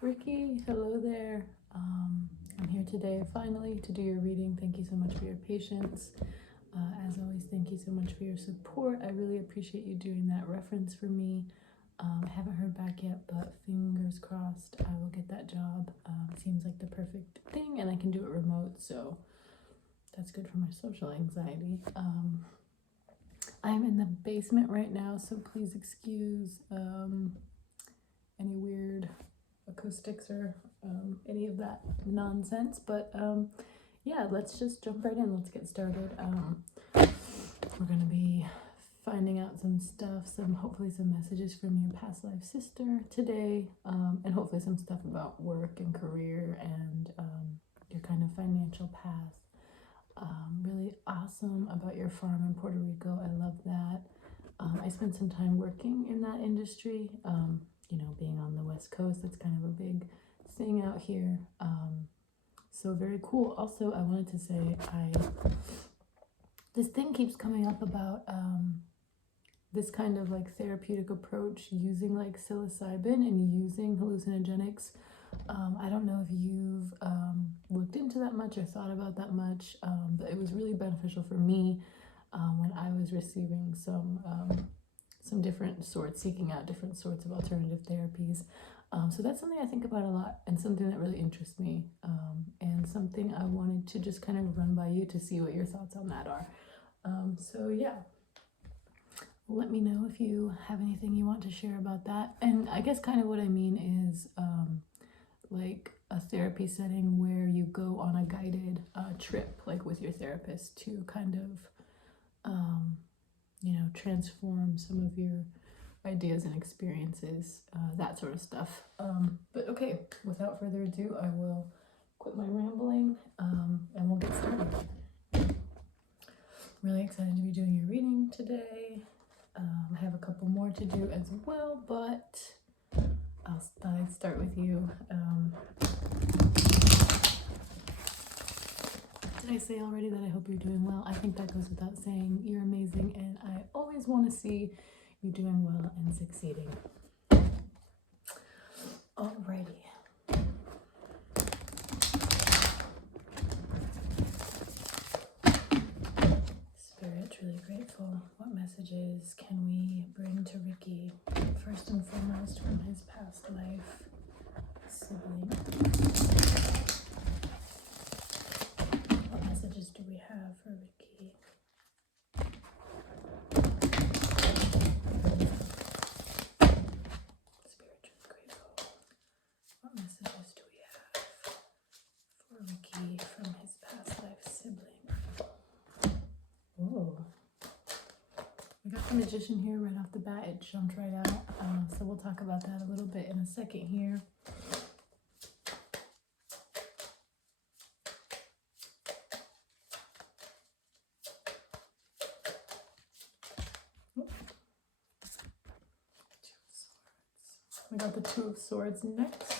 Ricky, hello there. I'm here today finally to do your reading. Thank you so much for your patience. As always, thank you so much for your support. I really appreciate you doing that reference for me. I haven't heard back yet, but fingers crossed I will get that job. Seems like the perfect thing, and I can do it remote, so that's good for my social anxiety. I'm in the basement right now, so please excuse any weird acoustics or any of that nonsense, but yeah, let's just jump right in. Let's get started. We're gonna be finding out some stuff, hopefully some messages from your past life sister today, and hopefully some stuff about work and career and your kind of financial path. Really awesome about your farm in Puerto Rico. I love that. I spent some time working in that industry. Being on the West Coast, that's kind of a big thing out here. So very cool. Also, I wanted to say, this thing keeps coming up about this kind of like therapeutic approach using like psilocybin and using hallucinogenics. I don't know if you've looked into that much or thought about that much, but it was really beneficial for me when I was receiving some different sorts, seeking out different sorts of alternative therapies. So that's something I think about a lot and something that really interests me, and something I wanted to just kind of run by you to see what your thoughts on that are. So yeah, let me know if you have anything you want to share about that. And I guess kind of what I mean is like a therapy setting where you go on a guided trip, like with your therapist, to kind of transform some of your ideas and experiences, that sort of stuff. But okay, without further ado, I will quit my rambling, and we'll get started. Really excited to be doing your reading today. I have a couple more to do as well, but I'd start with you. Did I say already that I hope you're doing well? I think that goes without saying. You're amazing, and I always want to see you doing well and succeeding. Alrighty. Spirit, really grateful. What messages can we bring to Ricky? First and foremost, from his past life sibling. What messages do we have for Ricky? Spirit, really grateful. What messages do we have for Ricky from his past life sibling? Oh, we got the Magician here right off the bat. It jumped right out. So we'll talk about that a little bit in a second here. We got the Two of Swords next.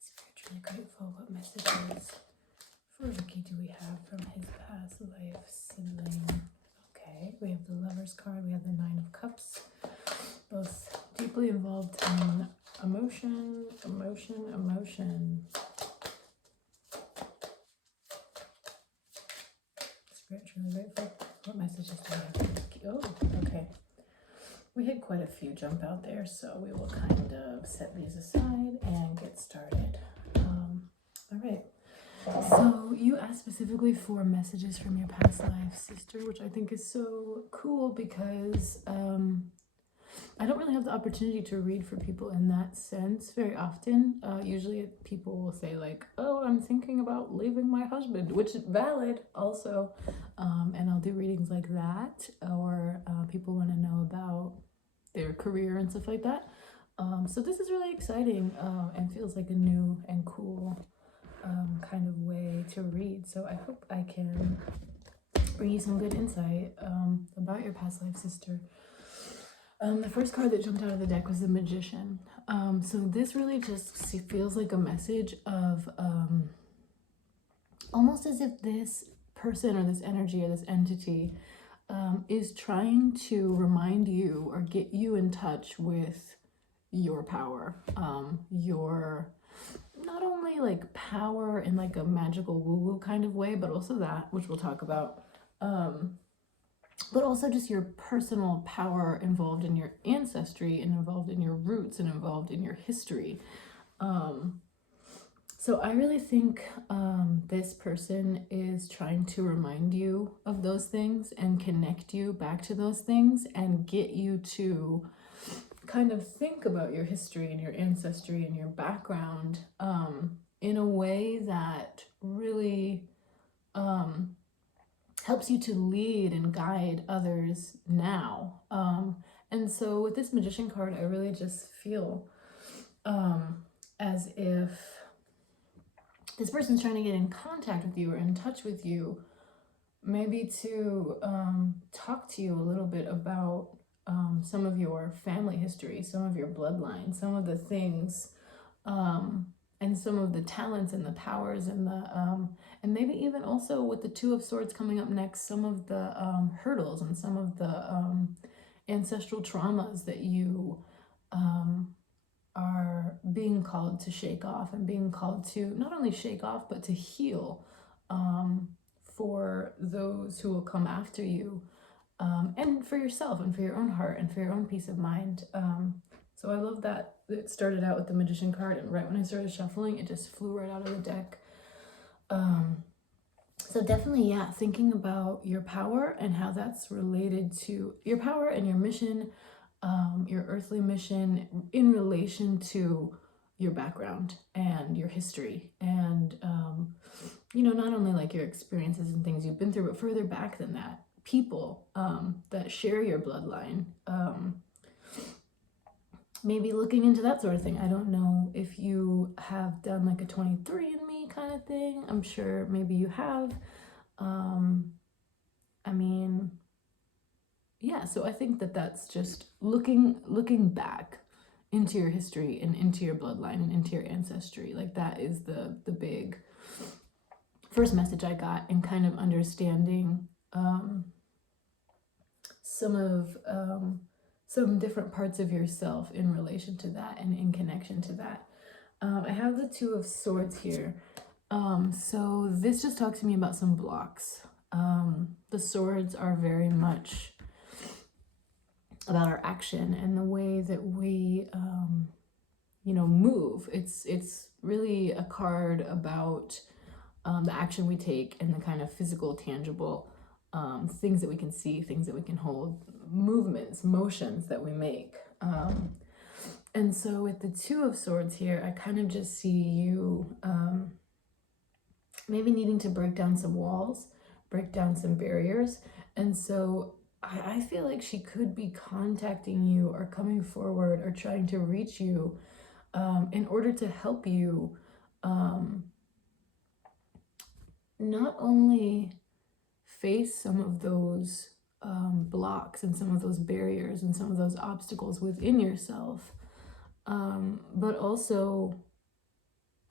Spiritually grateful. What messages for Ricky do we have from his past life sibling? Okay, we have the Lover's card. We have the Nine of Cups. Both deeply involved in emotion. Spiritually grateful. What messages do we have for Ricky? Oh, okay. We had quite a few jump out there, so we will kind of set these aside and get started. All right. So you asked specifically for messages from your past life sister, which I think is so cool because I don't really have the opportunity to read for people in that sense very often. Usually people will say like, oh, I'm thinking about leaving my husband, which is valid also. And I'll do readings like that, or people want to know about their career and stuff like that. So this is really exciting and feels like a new and cool kind of way to read. So I hope I can bring you some good insight about your past life sister. The first card that jumped out of the deck was the Magician. So this really just feels like a message of almost as if this person or this energy or this entity is trying to remind you or get you in touch with your power, your not only like power in like a magical woo-woo kind of way, but also that, which we'll talk about, but also just your personal power involved in your ancestry and involved in your roots and involved in your history. So I really think this person is trying to remind you of those things and connect you back to those things and get you to kind of think about your history and your ancestry and your background in a way that really helps you to lead and guide others now. And so with this Magician card, I really just feel as if this person's trying to get in contact with you or in touch with you, maybe to talk to you a little bit about some of your family history, some of your bloodline, some of the things, and some of the talents and the powers and the and maybe even also with the Two of Swords coming up next, some of the hurdles and some of the ancestral traumas that you are being called to shake off and being called to not only shake off but to heal for those who will come after you, and for yourself and for your own heart and for your own peace of mind. So I love that it started out with the Magician card, and right when I started shuffling, it just flew right out of the deck. So definitely, yeah, thinking about your power and how that's related to your power and your mission, your earthly mission in relation to your background and your history and, you know, not only like your experiences and things you've been through, but further back than that, people that share your bloodline. Maybe looking into that sort of thing. I don't know if you have done like a 23andMe kind of thing. I'm sure maybe you have. I mean, yeah, so I think that that's just looking back into your history and into your bloodline and into your ancestry. Like that is the big first message I got in kind of understanding some different parts of yourself in relation to that and in connection to that. I have the Two of Swords here. So this just talks to me about some blocks. The swords are very much about our action and the way that we, you know, move. It's really a card about the action we take and the kind of physical, tangible things that we can see, things that we can hold, movements, motions that we make. And so with the Two of Swords here, I kind of just see you maybe needing to break down some walls, break down some barriers. And so I feel like she could be contacting you or coming forward or trying to reach you in order to help you not only face some of those blocks and some of those barriers and some of those obstacles within yourself, but also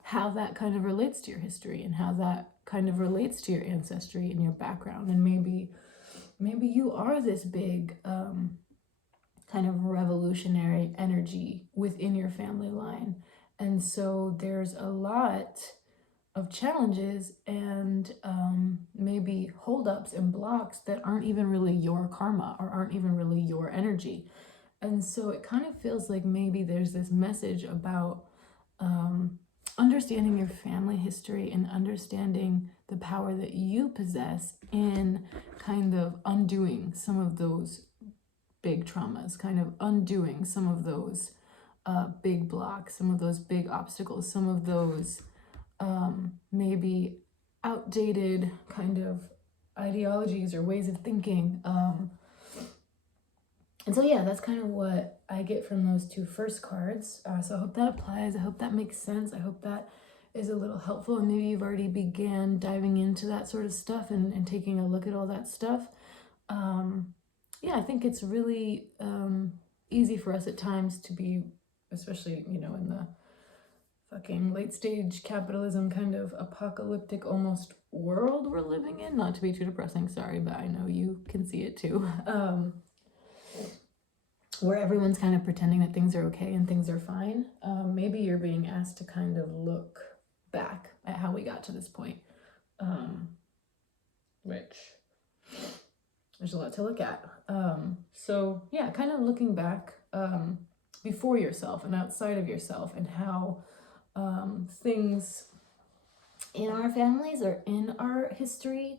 how that kind of relates to your history and how that kind of relates to your ancestry and your background. And maybe you are this big kind of revolutionary energy within your family line. And so there's a lot of challenges and maybe holdups and blocks that aren't even really your karma or aren't even really your energy. And so it kind of feels like maybe there's this message about understanding your family history and understanding the power that you possess in kind of undoing some of those big traumas, kind of undoing some of those big blocks, some of those big obstacles, some of those maybe outdated kind of ideologies or ways of thinking. And so, yeah, that's kind of what I get from those two first cards. So I hope that applies. I hope that makes sense. I hope that is a little helpful. And maybe you've already began diving into that sort of stuff and taking a look at all that stuff. Yeah, I think it's really easy for us at times to be, especially, you know, in the fucking late stage capitalism kind of apocalyptic almost world we're living in. Not to be too depressing, sorry, but I know you can see it too. where everyone's kind of pretending that things are okay and things are fine. Maybe you're being asked to kind of look back at how we got to this point, which there's a lot to look at. So yeah, kind of looking back before yourself and outside of yourself, and how things in our families or in our history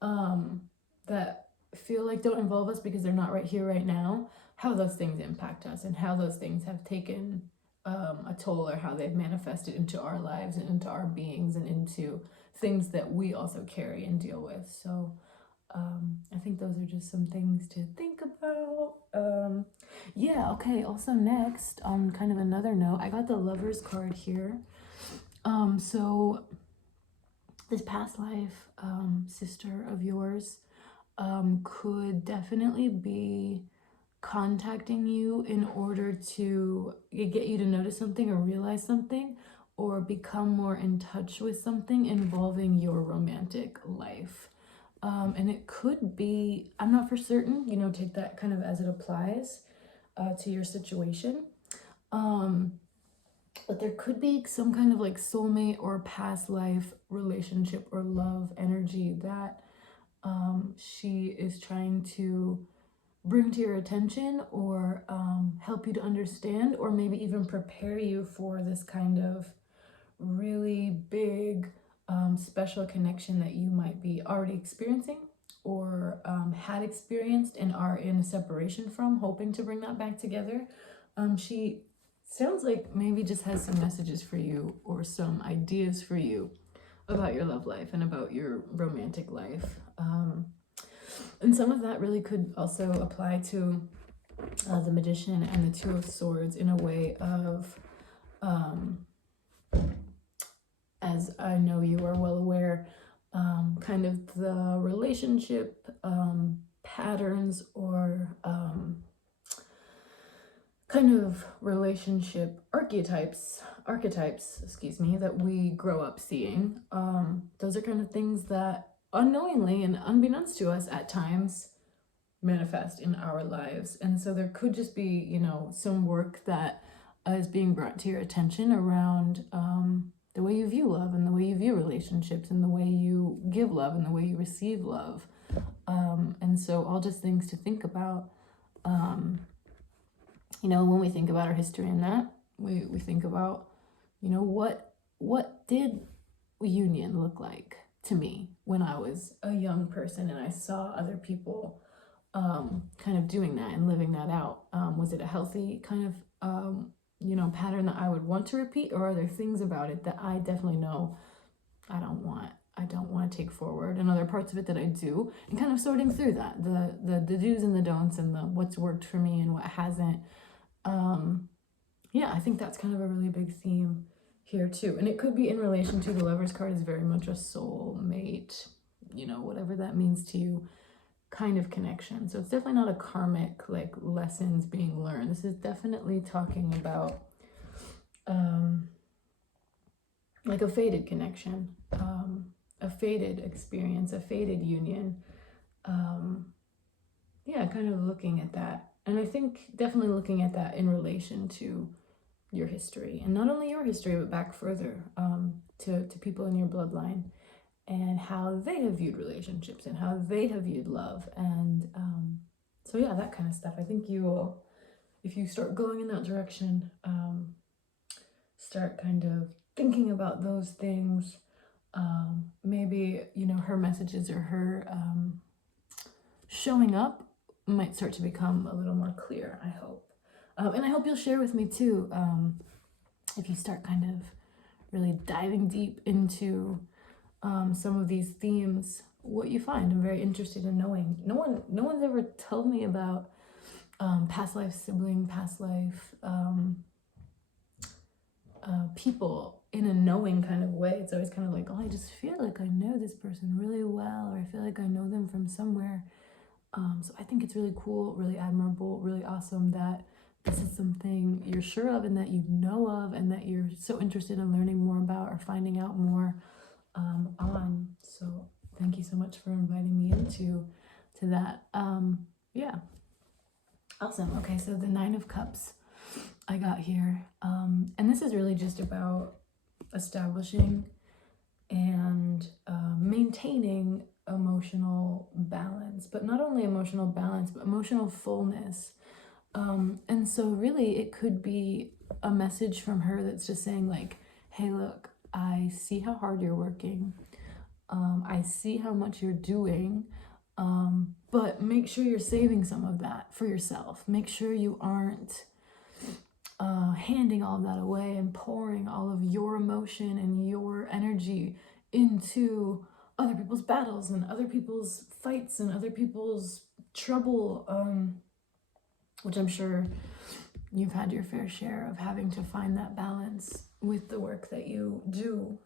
that feel like don't involve us because they're not right here, right now, how those things impact us and how those things have taken a toll, or how they've manifested into our lives and into our beings and into things that we also carry and deal with. So I think those are just some things to think about. Yeah, okay, also next, on kind of another note, I got the Lover's card here. So this past life sister of yours could definitely be contacting you in order to get you to notice something or realize something, or become more in touch with something involving your romantic life. And it could be, I'm not for certain, you know, take that kind of as it applies to your situation. But there could be some kind of like soulmate or past life relationship or love energy that she is trying to bring to your attention, or help you to understand, or maybe even prepare you for this kind of really big special connection that you might be already experiencing, or had experienced and are in a separation from, hoping to bring that back together. She sounds like maybe just has some messages for you, or some ideas for you about your love life and about your romantic life. And some of that really could also apply to the Magician and the Two of Swords, in a way of, as I know you are well aware, kind of the relationship patterns, or kind of relationship archetypes, excuse me, that we grow up seeing. Those are kind of things that unknowingly and unbeknownst to us at times manifest in our lives. And so there could just be, you know, some work that is being brought to your attention around the way you view love, and the way you view relationships, and the way you give love, and the way you receive love. And so all just things to think about. You know, when we think about our history in that, we think about, you know, what did union look like to me when I was a young person and I saw other people kind of doing that and living that out. Was it a healthy kind of, you know, pattern that I would want to repeat, or are there things about it that I definitely know I don't want to take forward, and other parts of it that I do, and kind of sorting through that, the do's and the don'ts, and the what's worked for me and what hasn't. Yeah, I think that's kind of a really big theme here too. And it could be in relation to the Lover's card is very much a soulmate, you know, whatever that means to you, kind of connection. So it's definitely not a karmic, like, lessons being learned. This is definitely talking about like a fated connection, a fated experience, a fated union. Yeah, kind of looking at that. And I think definitely looking at that in relation to your history, and not only your history, but back further to people in your bloodline, and how they have viewed relationships and how they have viewed love. And so yeah, that kind of stuff. I think you will, if you start going in that direction, start kind of thinking about those things. Maybe, you know, her messages or her showing up might start to become a little more clear, I hope. And I hope you'll share with me too, if you start kind of really diving deep into some of these themes, what you find. I'm very interested in knowing. No one's ever told me about past life sibling, past life people in a knowing kind of way. It's always kind of like, oh, I just feel like I know this person really well, or I feel like I know them from somewhere. So I think it's really cool, really admirable, really awesome that this is something you're sure of and that you know of, and that you're so interested in learning more about or finding out more on. So thank you so much for inviting me into that. Yeah. Awesome. Okay, so the Nine of Cups I got here. And this is really just about establishing and maintaining emotional balance, but not only emotional balance, but emotional fullness. And so really it could be a message from her that's just saying like, hey, look, I see how hard you're working. I see how much you're doing. But make sure you're saving some of that for yourself. Make sure you aren't handing all of that away and pouring all of your emotion and your energy into other people's battles and other people's fights and other people's trouble, which I'm sure you've had your fair share of having to find that balance with the work that you do.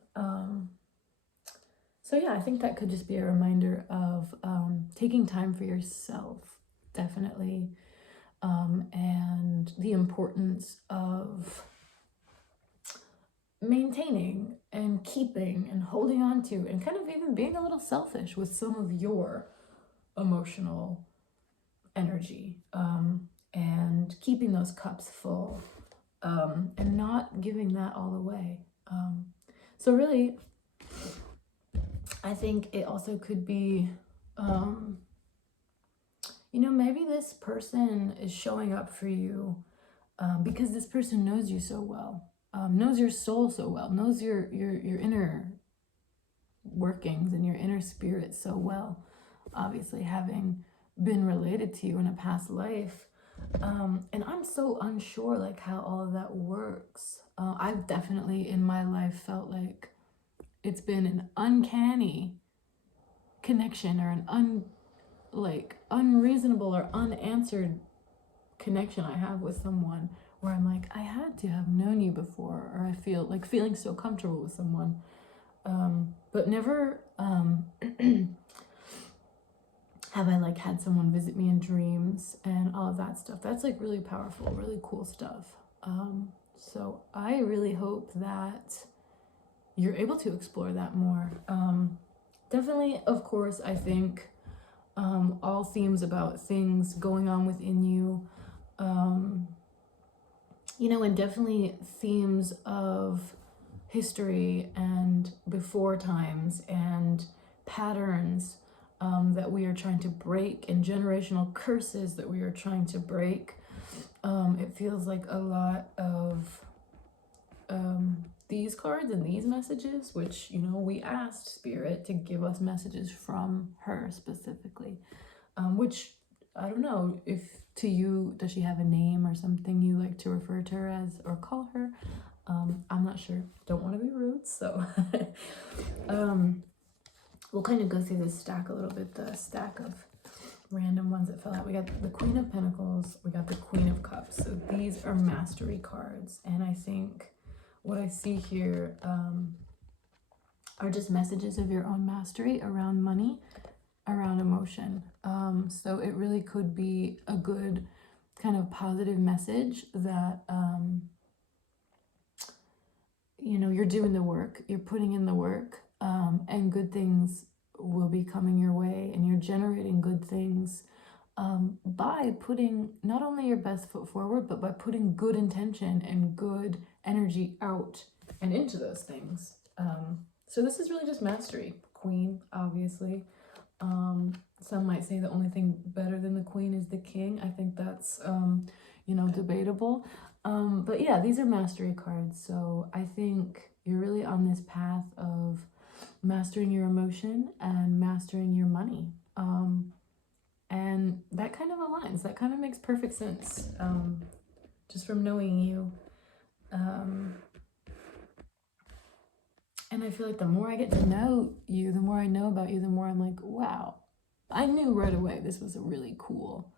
So yeah, I think that could just be a reminder of taking time for yourself, definitely, and the importance of maintaining and keeping and holding on to and kind of even being a little selfish with some of your emotional energy, and keeping those cups full, and not giving that all away. So really, I think it also could be, maybe this person is showing up for you because this person knows you so well, knows your soul so well, knows your inner workings and your inner spirit so well, obviously having been related to you in a past life. And I'm so unsure like how all of that works. I've definitely in my life felt like it's been an uncanny connection or an unreasonable or unanswered connection I have with someone where I'm like, I had to have known you before, or I feel like feeling so comfortable with someone, but never have I like had someone visit me in dreams and all of that stuff. That's like really powerful, really cool stuff. So I really hope that you're able to explore that more. Definitely, of course, I think all themes about things going on within you, and definitely themes of history and before times and patterns that we are trying to break and generational curses that we are trying to break. It feels like a lot of these cards and these messages, which, we asked Spirit to give us messages from her specifically, which I don't know if to you, does she have a name or something you like to refer to her as or call her? I'm not sure. Don't want to be rude, so we'll kind of go through this stack a little bit, the stack of random ones that fell out. We got the Queen of Pentacles, we got the Queen of Cups. So these are mastery cards, and I think what I see here are just messages of your own mastery around money, around emotion. So it really could be a good kind of positive message that you're doing the work, you're putting in the work, and good things will be coming your way, and you're generating good things by putting not only your best foot forward, but by putting good intention and good energy out and into those things. So this is really just mastery. Queen, obviously. Some might say the only thing better than the Queen is the King. I think that's, debatable. But yeah, these are mastery cards. So I think you're really on this path of mastering your emotion and mastering your money. And that kind of aligns. That kind of makes perfect sense, just from knowing you. And I feel like the more I get to know you, the more I know about you, the more I'm like, wow, I knew right away this was a really cool,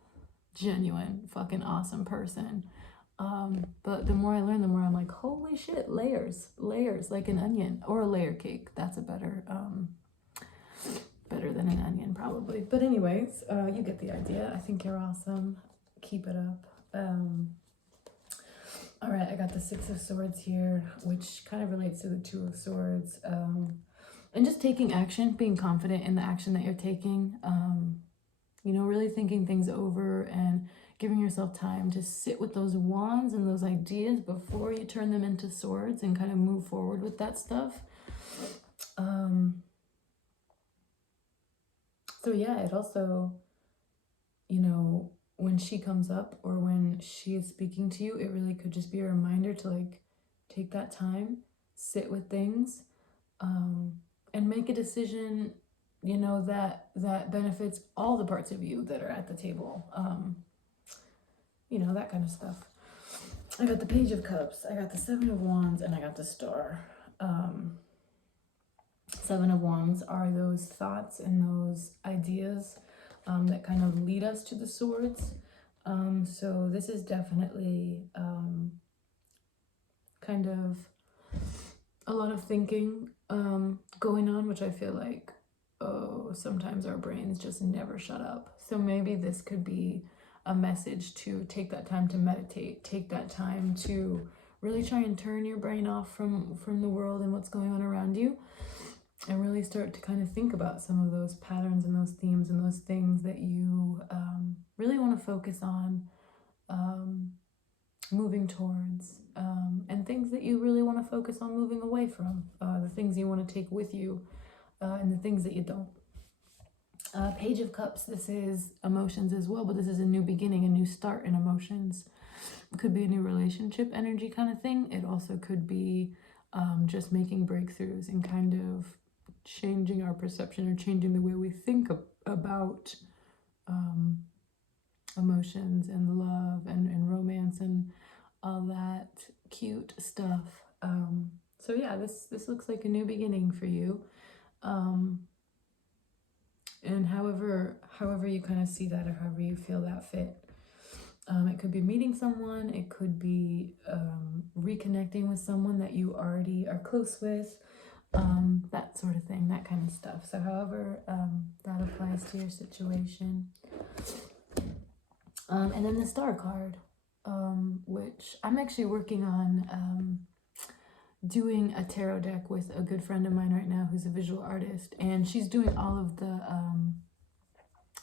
genuine, fucking awesome person. But the more I learn, the more I'm like, holy shit, layers, like an onion or a layer cake. That's a better than an onion probably. But anyways, you get the idea. I think you're awesome. Keep it up. All right, I got the Six of Swords here, which kind of relates to the Two of Swords. And just taking action, being confident in the action that you're taking. Really thinking things over and giving yourself time to sit with those wands and those ideas before you turn them into swords and kind of move forward with that stuff. So yeah, it also, you know, when she comes up or when she is speaking to you, it really could just be a reminder to like take that time, sit with things, and make a decision, you know, that benefits all the parts of you that are at the table. You know, that kind of stuff. I got the Page of Cups, I got the Seven of Wands, and I got the Star. Seven of Wands are those thoughts and those ideas that kind of lead us to the swords. So this is definitely kind of a lot of thinking going on, which I feel like, sometimes our brains just never shut up. So maybe this could be a message to take that time to meditate, take that time to really try and turn your brain off from the world and what's going on around you, and really start to kind of think about some of those patterns and those themes and those things that you really want to focus on moving towards, and things that you really want to focus on moving away from, the things you want to take with you, and the things that you don't. Page of Cups, this is emotions as well, but this is a new beginning, a new start in emotions. It could be a new relationship energy kind of thing. It also could be just making breakthroughs and kind of changing our perception or changing the way we think about emotions and love and romance and all that cute stuff. So yeah, this looks like a new beginning for you. And however you kind of see that, or however you feel that fit. It could be meeting someone, it could be reconnecting with someone that you already are close with, that sort of thing, that kind of stuff. So however that applies to your situation. And then the Star card, which I'm actually working on doing a tarot deck with a good friend of mine right now who's a visual artist, and she's doing all of the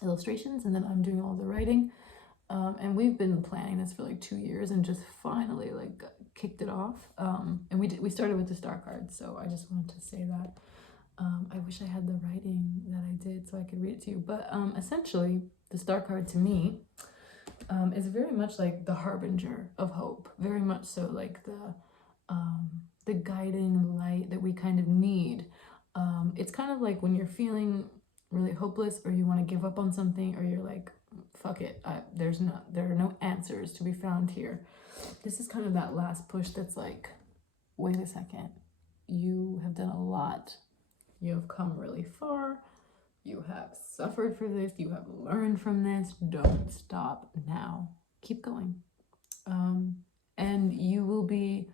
illustrations, and then I'm doing all the writing. And we've been planning this for like 2 years and just finally like kicked it off. And we started with the Star card, so I just wanted to say that. I wish I had the writing that I did so I could read it to you. But essentially, the Star card to me is very much like the harbinger of hope. Very much so like the guiding light that we kind of need. It's kind of like when you're feeling really hopeless, or you want to give up on something, or you're like, fuck it, there are no answers to be found here. This is kind of that last push that's like, wait a second, you have done a lot, you have come really far, you have suffered for this, you have learned from this, don't stop now, keep going. And you will be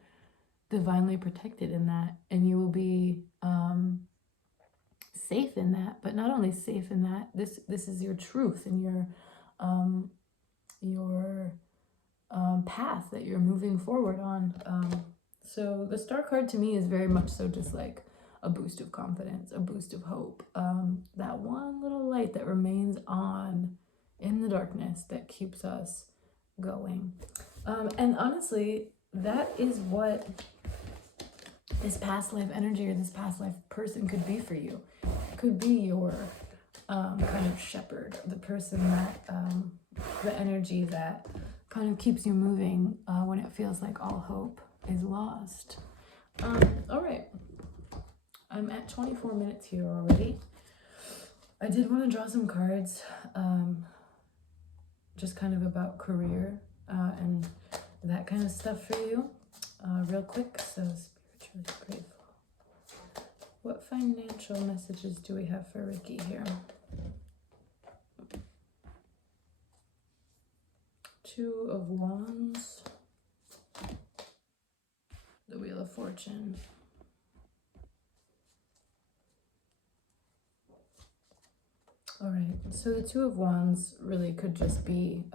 divinely protected in that, and you will be safe in that. But not only safe in that, this is your truth and your path that you're moving forward on. So the Star card to me is very much so just like a boost of confidence, a boost of hope, that one little light that remains on in the darkness that keeps us going. And honestly, that is what this past life energy or this past life person could be for you. It could be your kind of shepherd, the person that, the energy that kind of keeps you moving when it feels like all hope is lost. All right, I'm at 24 minutes here already. I did want to draw some cards, just kind of about career and that kind of stuff for you, real quick. So spiritually grateful. What financial messages do we have for Ricky here? Two of Wands, the Wheel of Fortune, all right, so the Two of Wands really could just be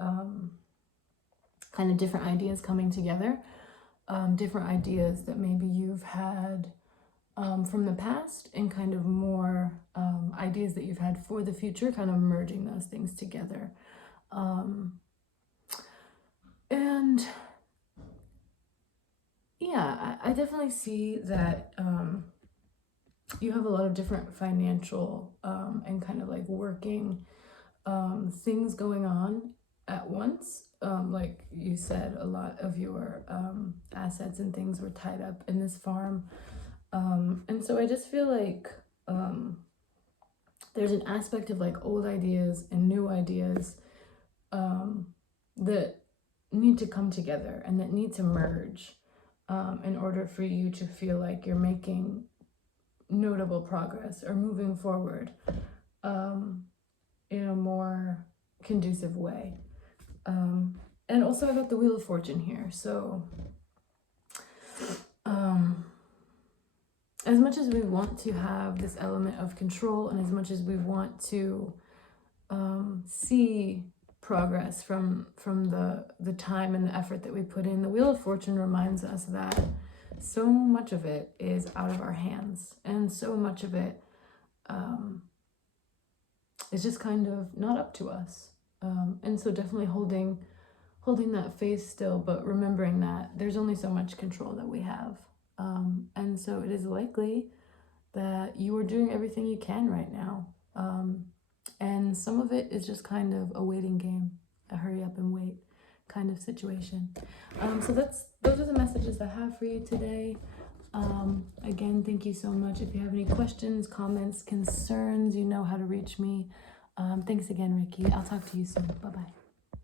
kind of different ideas coming together, different ideas that maybe you've had from the past, and kind of more ideas that you've had for the future, kind of merging those things together. And yeah, I definitely see that you have a lot of different financial and kind of like working things going on at once. Like you said, a lot of your assets and things were tied up in this farm. And so I just feel like there's an aspect of like old ideas and new ideas that need to come together and that need to merge in order for you to feel like you're making notable progress or moving forward in a more conducive way. And also I got the Wheel of Fortune here, so as much as we want to have this element of control, and as much as we want to see progress from the time and the effort that we put in, the Wheel of Fortune reminds us that so much of it is out of our hands, and so much of it is just kind of not up to us. And so definitely holding that faith still, but remembering that there's only so much control that we have. And so it is likely that you are doing everything you can right now. And some of it is just kind of a waiting game, a hurry up and wait kind of situation. So those are the messages I have for you today. Again, thank you so much. If you have any questions, comments, concerns, you know how to reach me. Thanks again, Ricky. I'll talk to you soon. Bye-bye.